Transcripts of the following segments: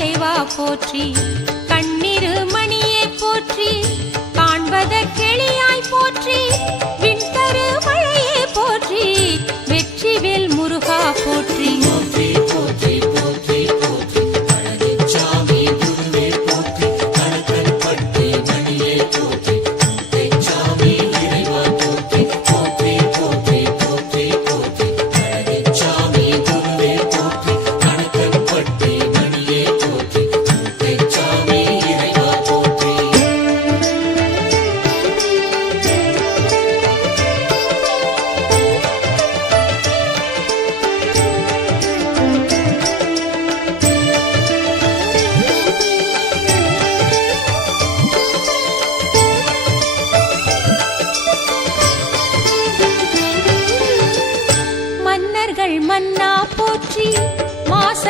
தலைவா போற்றி.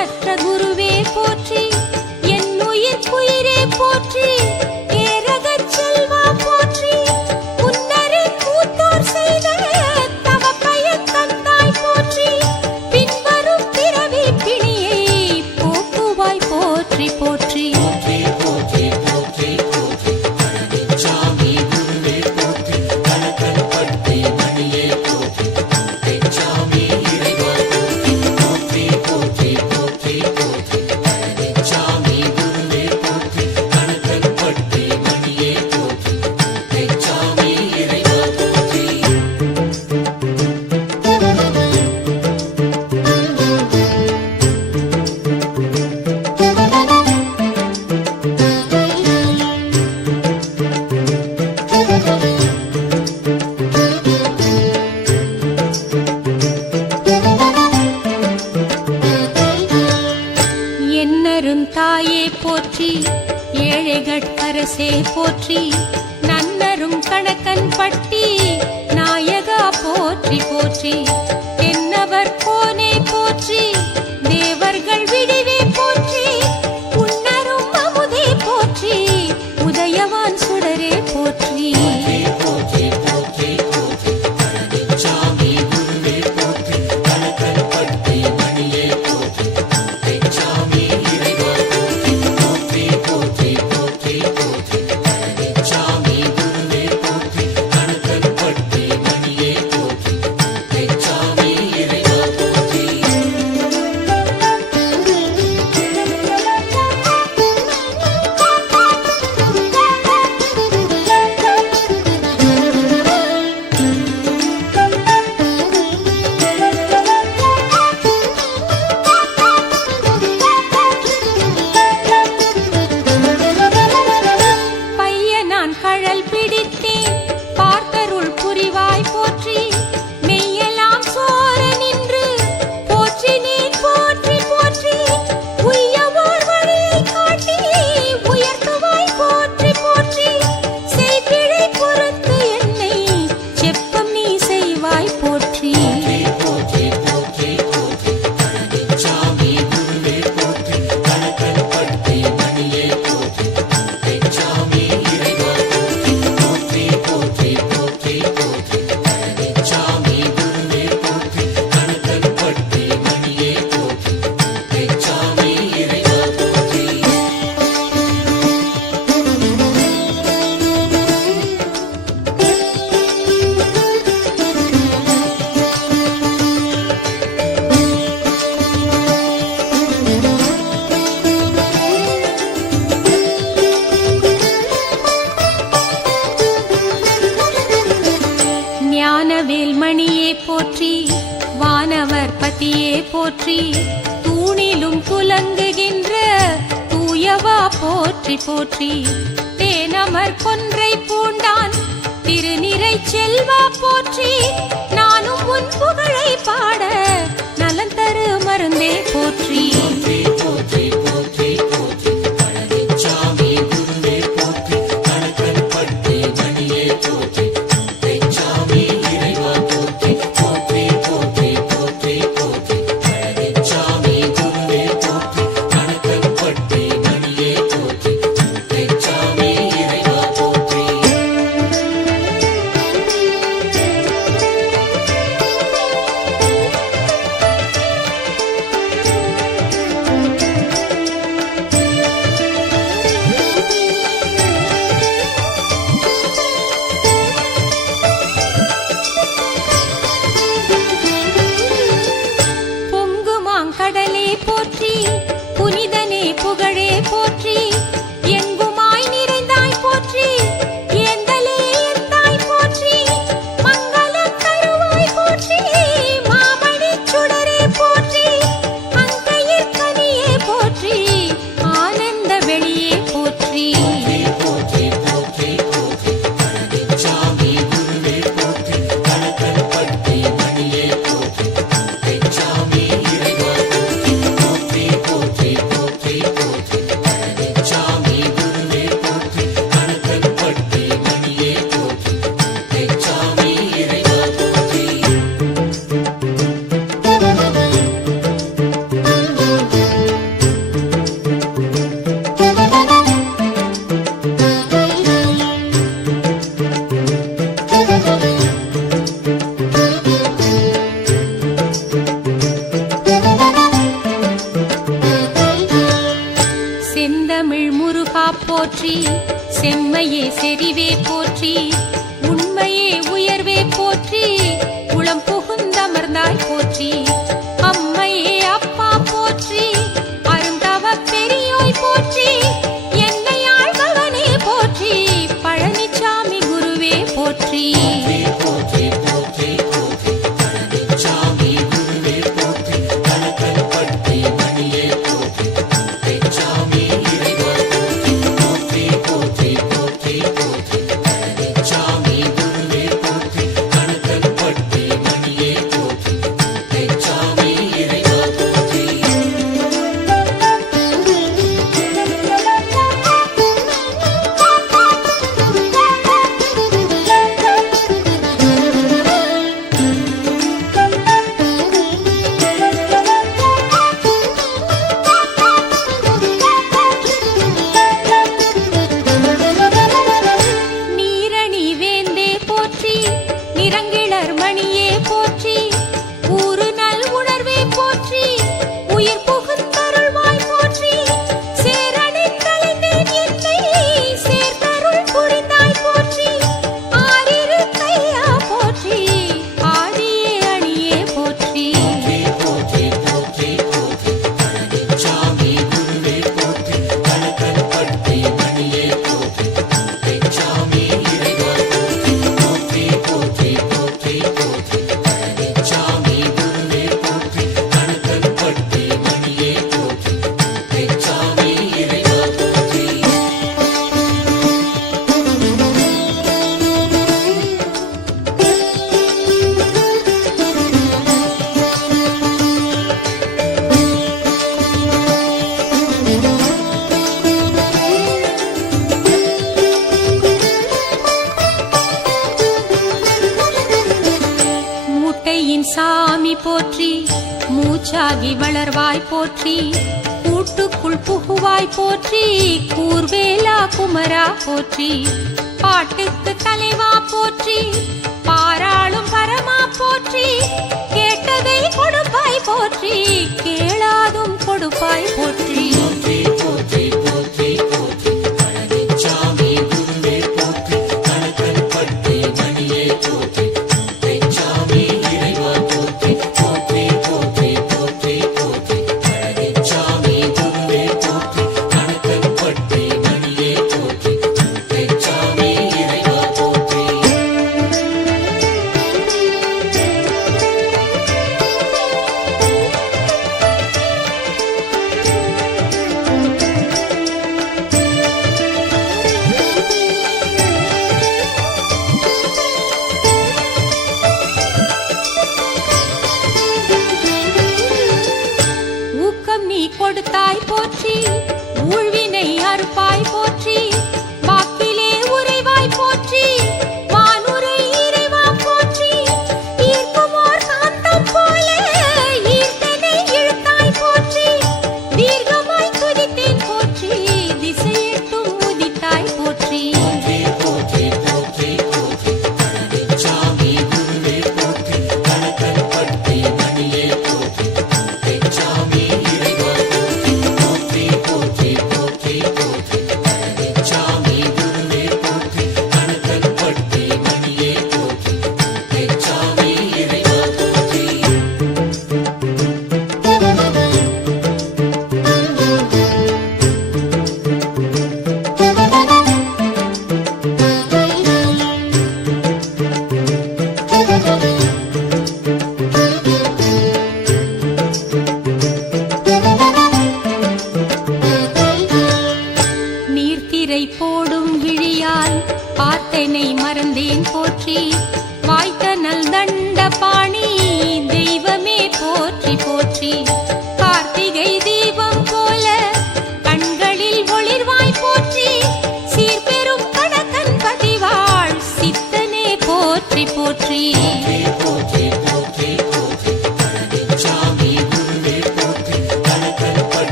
சக்கர குருவே போற்றி தாயே போற்றி ஏழைகட்கரசே போற்றி நன்னரும் கணக்கன் பட்டி நாயகா போற்றி போற்றி என்னவர் போனே போற்றி தேவர்கள் விடுவே சக்தியே போற்றி தூணிலும் புலங்குகின்ற தூயவா போற்றி போற்றி. தேனமர் கொன்றை பூண்டான் திருநிறை செல்வா போற்றி. நானும் உன் புகழை பாட நலன் தரு மருந்தே போற்றி. போற்றி. கூட்டுக்குள் புகுவாய் போற்றி. கூர்வேலா குமரா போற்றி. பாட்டுக்கு தலைவா போற்றி. பாராளும் பரமா போற்றி. கேட்டதை கொடுப்பாய் போற்றி. கேளாதும் கொடுப்பாய் போற்றி.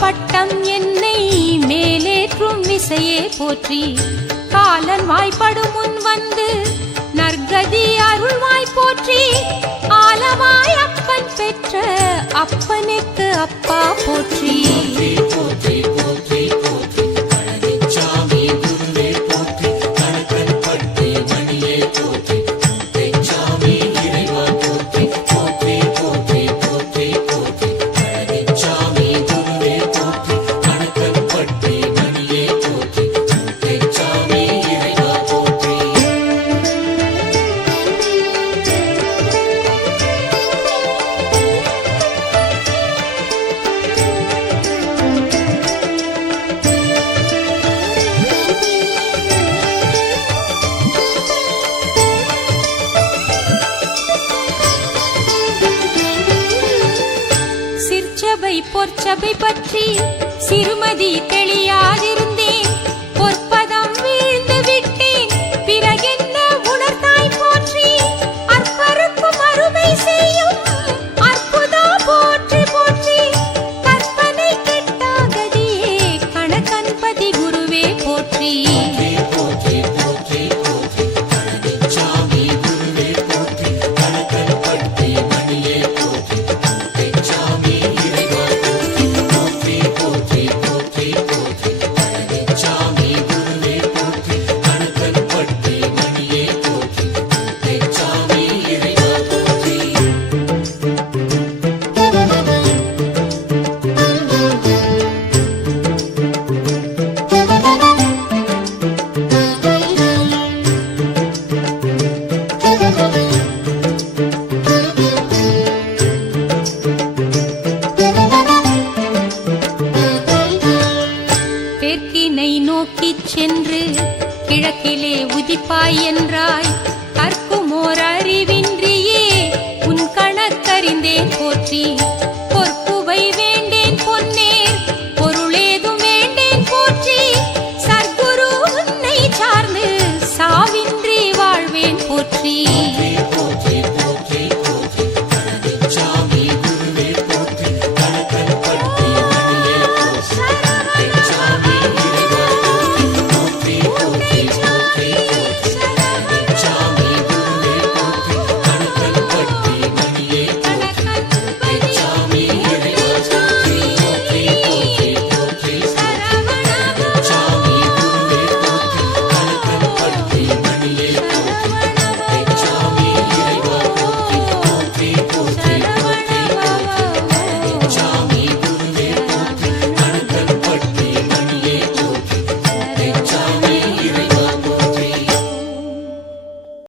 பட்டம் என்னை மேலேற்றும் விசையே போற்றி. காலன் வாய்ப்படும் முன் வந்து நற்கதி அருள்வாய் போற்றி. ஆலமாய் அப்பன் பெற்ற அப்பனுக்கு அப்பா போற்றி. போற்றி போற்றி கற்பாய் என்றாய். கற்குமோர் அறிவின்றியே. உன் கணக்கறிந்தே போற்றி.